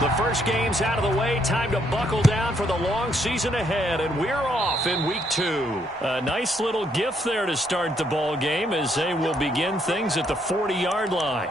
The first game's out of the way. Time to buckle down for the long season ahead, and we're off in week 2. A nice little gift there to start the ball game as they will begin things at the 40-yard line.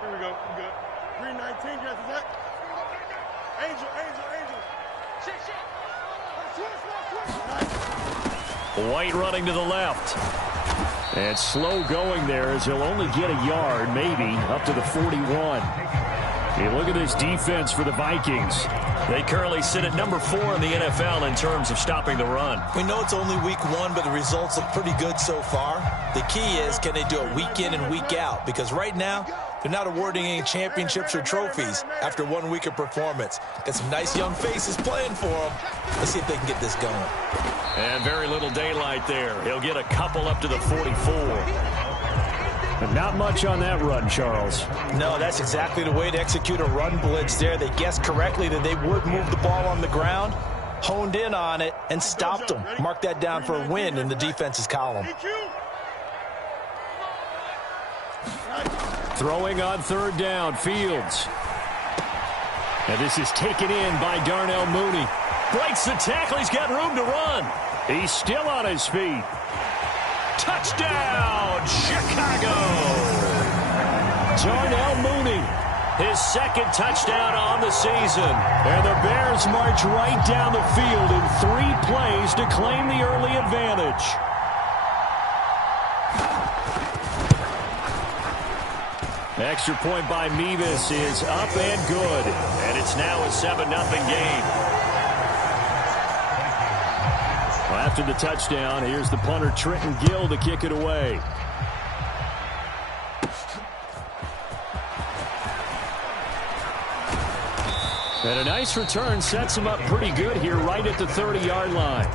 Here we go. I'm good. 319, guys. Is that? Angel. White running to the left. And slow going there as he'll only get a yard, maybe, up to the 41. Hey, look at this defense for the Vikings. They currently sit at number 4 in the NFL in terms of stopping the run. We know it's only week 1, but the results look pretty good so far. The key is, can they do it week in and week out? Because right now, they're not awarding any championships or trophies after 1 week of performance. Got some nice young faces playing for them. Let's see if they can get this going. And very little daylight there. He'll get a couple up to the 44. But not much on that run, Charles. No, that's exactly the way to execute a run blitz there. They guessed correctly that they would move the ball on the ground, honed in on it, and stopped them. Mark that down for a win in the defense's column. Throwing on third down, Fields. And this is taken in by Darnell Mooney. Breaks the tackle. He's got room to run. He's still on his feet. Touchdown, Chicago! Darnell Mooney, his second touchdown on the season. And the Bears march right down the field in 3 plays to claim the early advantage. Extra point by Mevis is up and good. And it's now a 7-0 game. After the touchdown, here's the punter Trenton Gill to kick it away. And a nice return sets him up pretty good here right at the 30-yard line.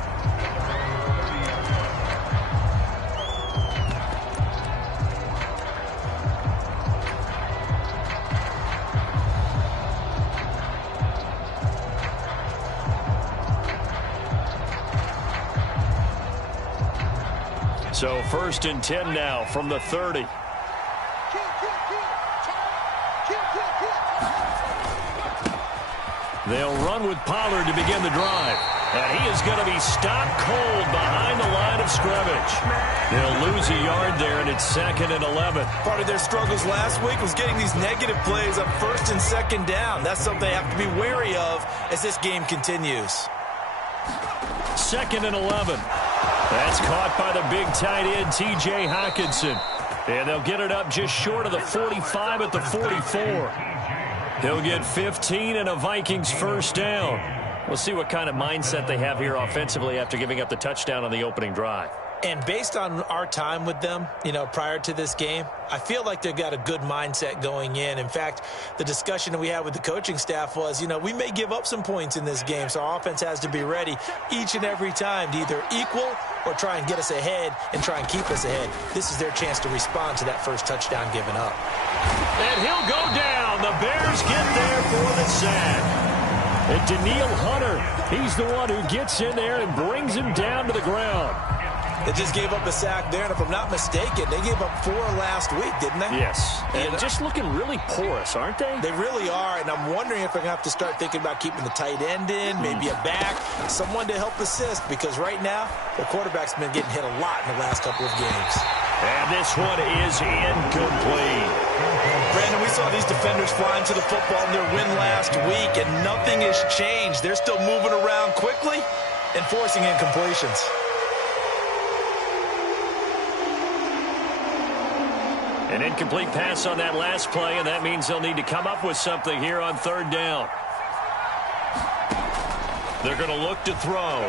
So 1st and 10 now from the 30. They'll run with Pollard to begin the drive. And he is going to be stopped cold behind the line of scrimmage. They'll lose a yard there, and it's 2nd and 11. Part of their struggles last week was getting these negative plays on 1st and 2nd down. That's something they have to be wary of as this game continues. 2nd and 11. That's caught by the big tight end, T.J. Hockenson. And they'll get it up just short of the 45 at the 44. He'll get 15 and a Vikings first down. We'll see what kind of mindset they have here offensively after giving up the touchdown on the opening drive. And based on our time with them, prior to this game, I feel like they've got a good mindset going in. In fact, the discussion that we had with the coaching staff was, we may give up some points in this game, so our offense has to be ready each and every time to either equal or try and get us ahead and try and keep us ahead. This is their chance to respond to that first touchdown given up. And he'll go down. The Bears get there for the sack. And Daniil Hunter, he's the one who gets in there and brings him down to the ground. They just gave up a sack there, and if I'm not mistaken, they gave up 4 last week, didn't they? Yes. And just looking really porous, aren't they? They really are, and I'm wondering if they're going to have to start thinking about keeping the tight end in, maybe a back, someone to help assist, because right now, their quarterback's been getting hit a lot in the last couple of games. And this one is incomplete. Brandon, we saw these defenders flying to the football in their win last week, and nothing has changed. They're still moving around quickly and forcing incompletions. An incomplete pass on that last play, and that means they'll need to come up with something here on 3rd down. They're going to look to throw.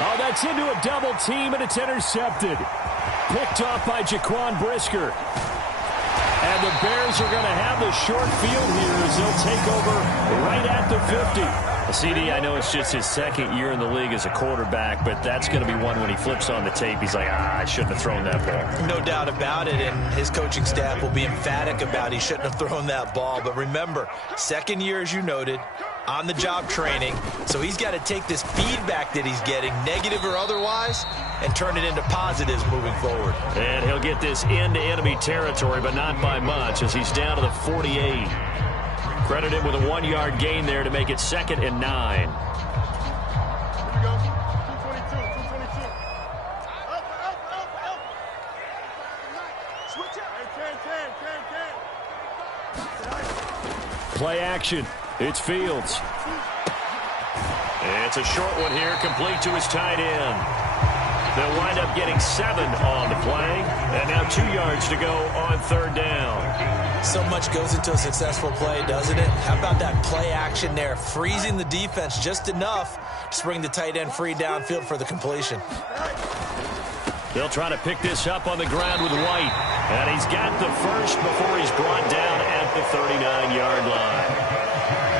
Oh, that's into a double team, and it's intercepted. Picked off by Jaquan Brisker. And And the Bears are going to have the short field here as they'll take over right at the 50. CD, I know it's just his second year in the league as a quarterback, but that's going to be one when he flips on the tape. He's like, I shouldn't have thrown that ball. No doubt about it, and his coaching staff will be emphatic about he shouldn't have thrown that ball. But remember, second year, as you noted, on-the-job training, so he's got to take this feedback that he's getting, negative or otherwise, and turn it into positives moving forward. And he'll get this into enemy territory, but not by much, as he's down to the 48. Credit him with a 1-yard gain there to make it 2nd and 9. Here we go. 222. Up. Switch up. Hey, 10. Play action. It's Fields. It's a short one here, complete to his tight end. They'll wind up getting 7 on the play, and now 2 yards to go on 3rd down. So much goes into a successful play, doesn't it? How about that play action there, freezing the defense just enough to bring the tight end free downfield for the completion. They'll try to pick this up on the ground with White, and he's got the first before he's brought down at the 39-yard line.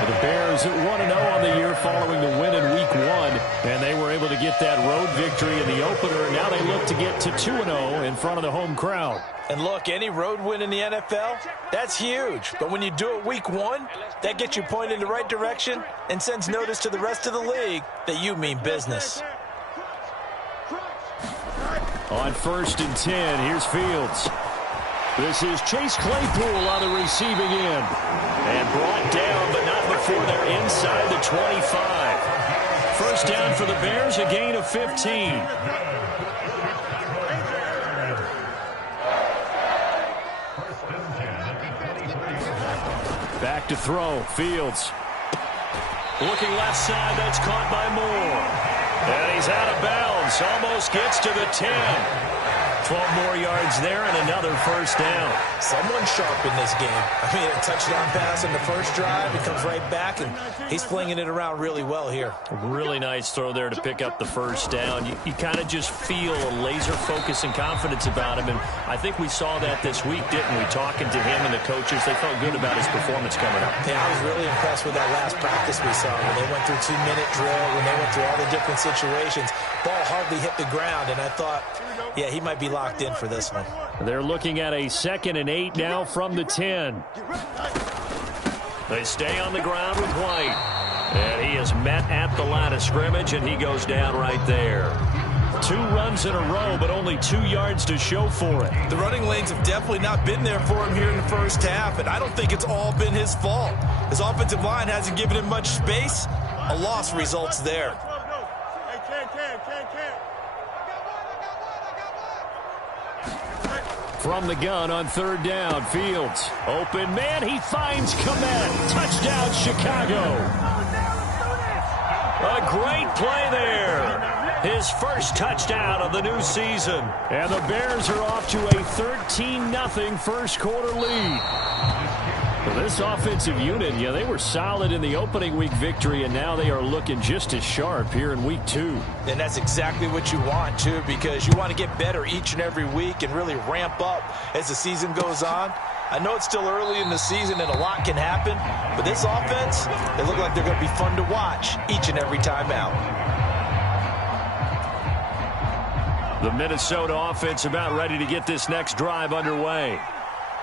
The Bears 1-0 on the year following the win in Week 1, and they were able to get that road victory in the opener. Now they look to get to 2-0 in front of the home crowd. And look, any road win in the NFL, that's huge. But when you do it Week 1, that gets you pointed in the right direction and sends notice to the rest of the league that you mean business. On 1st and 10, here's Fields. This is Chase Claypool on the receiving end. And brought down, but not before they're inside the 25. First down for the Bears, a gain of 15. Back to throw, Fields. Looking left side, that's caught by Moore. And he's out of bounds, almost gets to the 10. 12 more yards there and another first down. Someone sharp in this game. I mean, a touchdown pass in the first drive. He comes right back, and he's flinging it around really well here. Really nice throw there to pick up the first down. You kind of just feel a laser focus and confidence about him, and I think we saw that this week, didn't we? Talking to him and the coaches, they felt good about his performance coming up. Yeah, I was really impressed with that last practice we saw when they went through 2-minute drill, when they went through all the different situations. Ball hardly hit the ground, and I thought, yeah, he might be locked in for this one. They're looking at a 2nd and 8 now from the 10. They stay on the ground with White. And he is met at the line of scrimmage, and he goes down right there. 2 runs in a row, but only 2 yards to show for it. The running lanes have definitely not been there for him here in the first half, and I don't think it's all been his fault. His offensive line hasn't given him much space. A loss results there. From the gun on 3rd down, Fields. Open man, he finds Kmet. Touchdown, Chicago. A great play there. His first touchdown of the new season. And the Bears are off to a 13-0 first quarter lead. Well, this offensive unit, yeah, they were solid in the opening week victory, and now they are looking just as sharp here in week 2. And that's exactly what you want, too, because you want to get better each and every week and really ramp up as the season goes on. I know it's still early in the season and a lot can happen, but this offense, they look like they're going to be fun to watch each and every time out. The Minnesota offense about ready to get this next drive underway.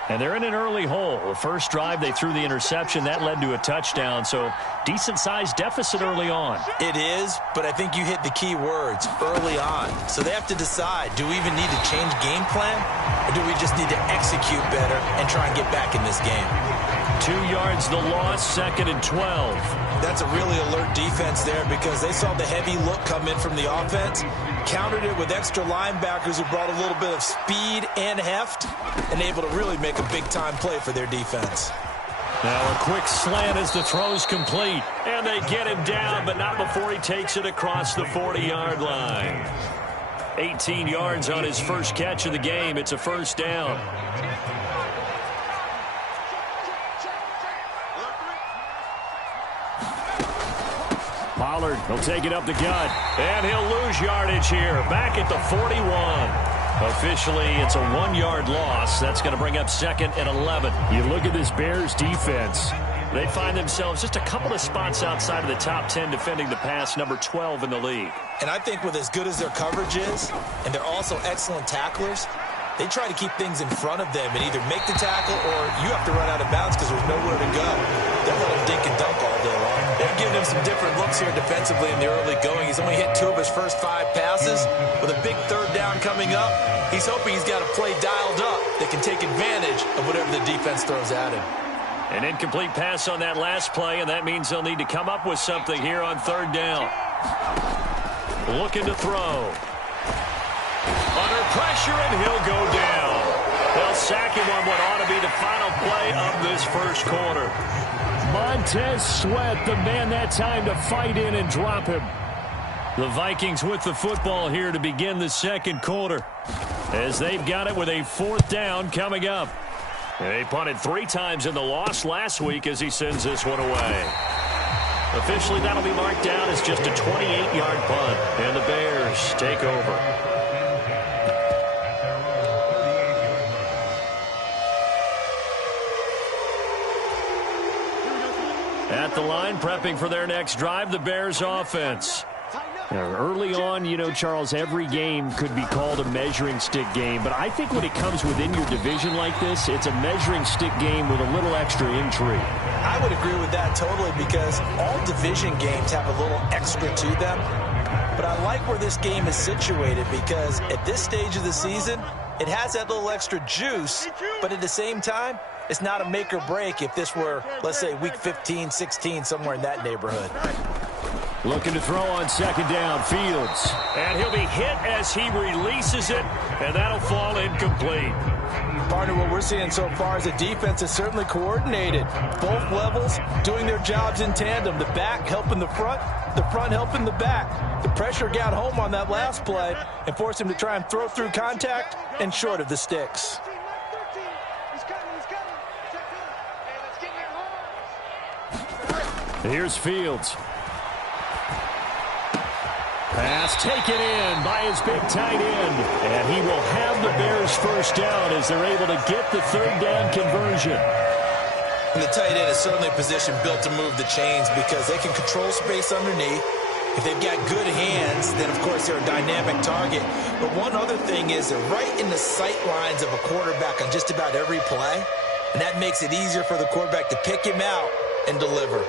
And they're in an early hole. The first drive, they threw the interception. That led to a touchdown, so decent-sized deficit early on. It is, but I think you hit the key words, early on. So they have to decide, do we even need to change game plan, or do we just need to execute better and try and get back in this game? 2 yards the loss, 2nd and 12. That's a really alert defense there because they saw the heavy look come in from the offense, countered it with extra linebackers who brought a little bit of speed and heft, and able to really make a big-time play for their defense. Now a quick slant as the throw's complete, and they get him down, but not before he takes it across the 40-yard line. 18 yards on his first catch of the game. It's a first down. Pollard will take it up the gut, and he'll lose yardage here. Back at the 41. Officially, it's a 1-yard loss. That's going to bring up 2nd and 11. You look at this Bears defense. They find themselves just a couple of spots outside of the top 10 defending the pass, number 12 in the league. And I think with as good as their coverage is, and they're also excellent tacklers, they try to keep things in front of them and either make the tackle or you have to run out of bounds because there's nowhere to go. They'll let him dink and dunk all day long. They're giving him some different looks here defensively in the early going. He's only hit 2 of his first 5 passes. With a big 3rd down coming up, he's hoping he's got a play dialed up that can take advantage of whatever the defense throws at him. An incomplete pass on that last play, and that means they'll need to come up with something here on 3rd down. Looking to throw. Under pressure, and he'll go down. They'll sack him on what ought to be the final play of this first quarter. Montez Sweat, the man that time to fight in and drop him. The Vikings with the football here to begin the second quarter, as they've got it with a 4th down coming up. They punted 3 times in the loss last week as he sends this one away. Officially, that'll be marked down as just a 28-yard punt, and the Bears take over. At the line, prepping for their next drive, the Bears offense. Early on, you know, Charles, every game could be called a measuring stick game, but I think when it comes within your division like this, it's a measuring stick game with a little extra intrigue. I would agree with that totally because all division games have a little extra to them, but I like where this game is situated because at this stage of the season, it has that little extra juice, but at the same time, it's not a make or break if this were, let's say, week 15, 16, somewhere in that neighborhood. Looking to throw on 2nd down, Fields. And he'll be hit as he releases it, and that'll fall incomplete. Partner, what we're seeing so far is the defense is certainly coordinated. Both levels doing their jobs in tandem. The back helping the front helping the back. The pressure got home on that last play and forced him to try and throw through contact and short of the sticks. Here's Fields. Pass taken in by his big tight end. And he will have the Bears first down as they're able to get the 3rd down conversion. And the tight end is certainly a position built to move the chains because they can control space underneath. If they've got good hands, then, of course, they're a dynamic target. But one other thing is they're right in the sight lines of a quarterback on just about every play. And that makes it easier for the quarterback to pick him out and deliver.